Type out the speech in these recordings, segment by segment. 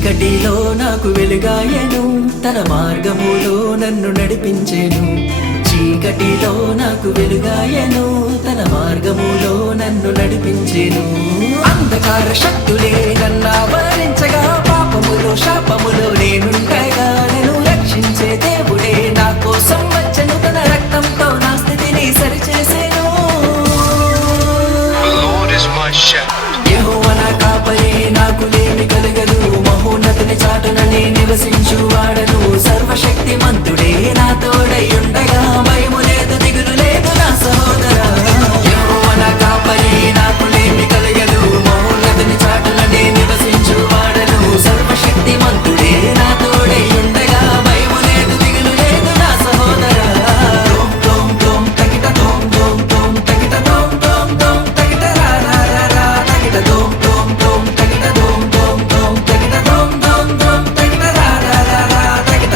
చీకటిలో నాకు వెలుగాయను, తన మార్గములో నన్ను నడిపించెను. చీకటిలో నాకు వెలుగాయను, తన మార్గములో నన్ను నడిపించెను. అంధకార శక్తులే నన్ను ఆవరించగా, పాపములో శాపములో నేనుండగా, నన్ను రక్షించే దేవుడే నా కోసం వచ్చెను. తన రక్తంతో నా స్థితిని సరిచేసెను. యెహోవా నా కాపరి, నాకు లేమి కలగదు. మహోన్నతుని చాటున నే నివసించువాడను. సర్వశక్తిమంతుడే నా తోడై ఉండగా, భయము లేదు దిగులు లేదు నా సహోదరా. యెహోవా నా కాపరి, నాకు లేమి కలగదు. మహోన్నతుని చాటున నే నివసించువాడను. సర్వశక్తిమంతుడే నా తోడై ఉండగా, భయము లేదు దిగులు లేదు నా సహోదరా. తోం తోం తోం తకిట తోం తోం తోం తకిట తోం తోం తోం తకిట రా రా రా రా తకిట తోం తోం తోం తకిట తోం తోం తోం తకిట తోం తోం తోం తకిట రా రా రా రా తకిట.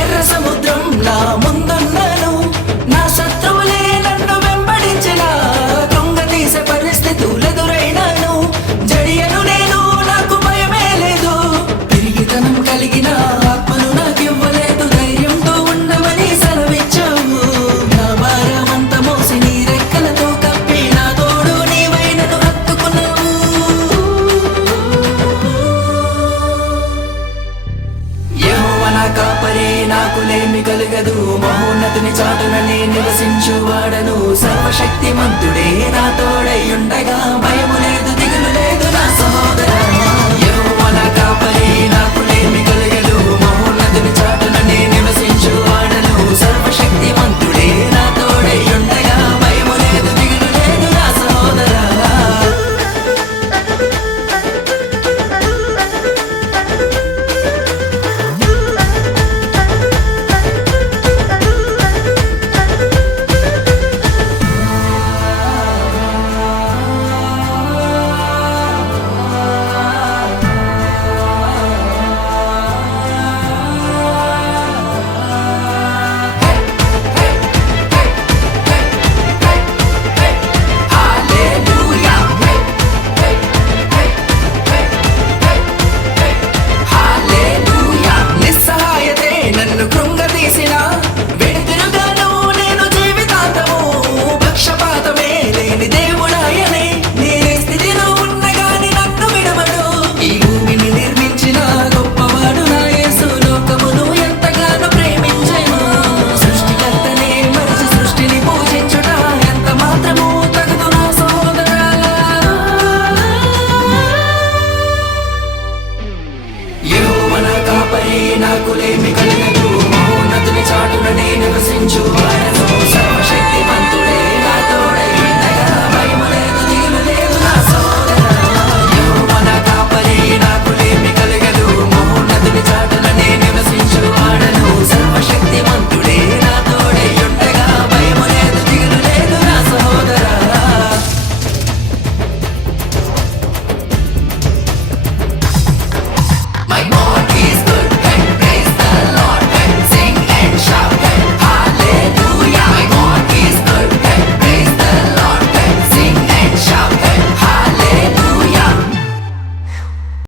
ఎర్ర సముద్రంలా ముందున్నాను, నా శత్రువులే నన్ను వెంబడించిన. కృంగతీసే పరిస్థితులెదురైనాను, జడియను నేను, నాకు భయమే లేదు. తిరిగితనం కలిగిన ఆత్మను నాకివ్వలేదు, ధైర్యంతో ఉండమని సెలవిచ్చావు. నా భారమంతా మోసి నీ రెక్కలతో కప్పి, నా తోడు నీవై నన్ను హత్తుకున్నావు. యెహోవా నా కాపరి, నాకు లేమి కలగదు. మహోన్నతుని చాటున నే నివసించువాడను. సర్వశక్తిమంతుడే నా తోడై ఉండగా, భయము లేదు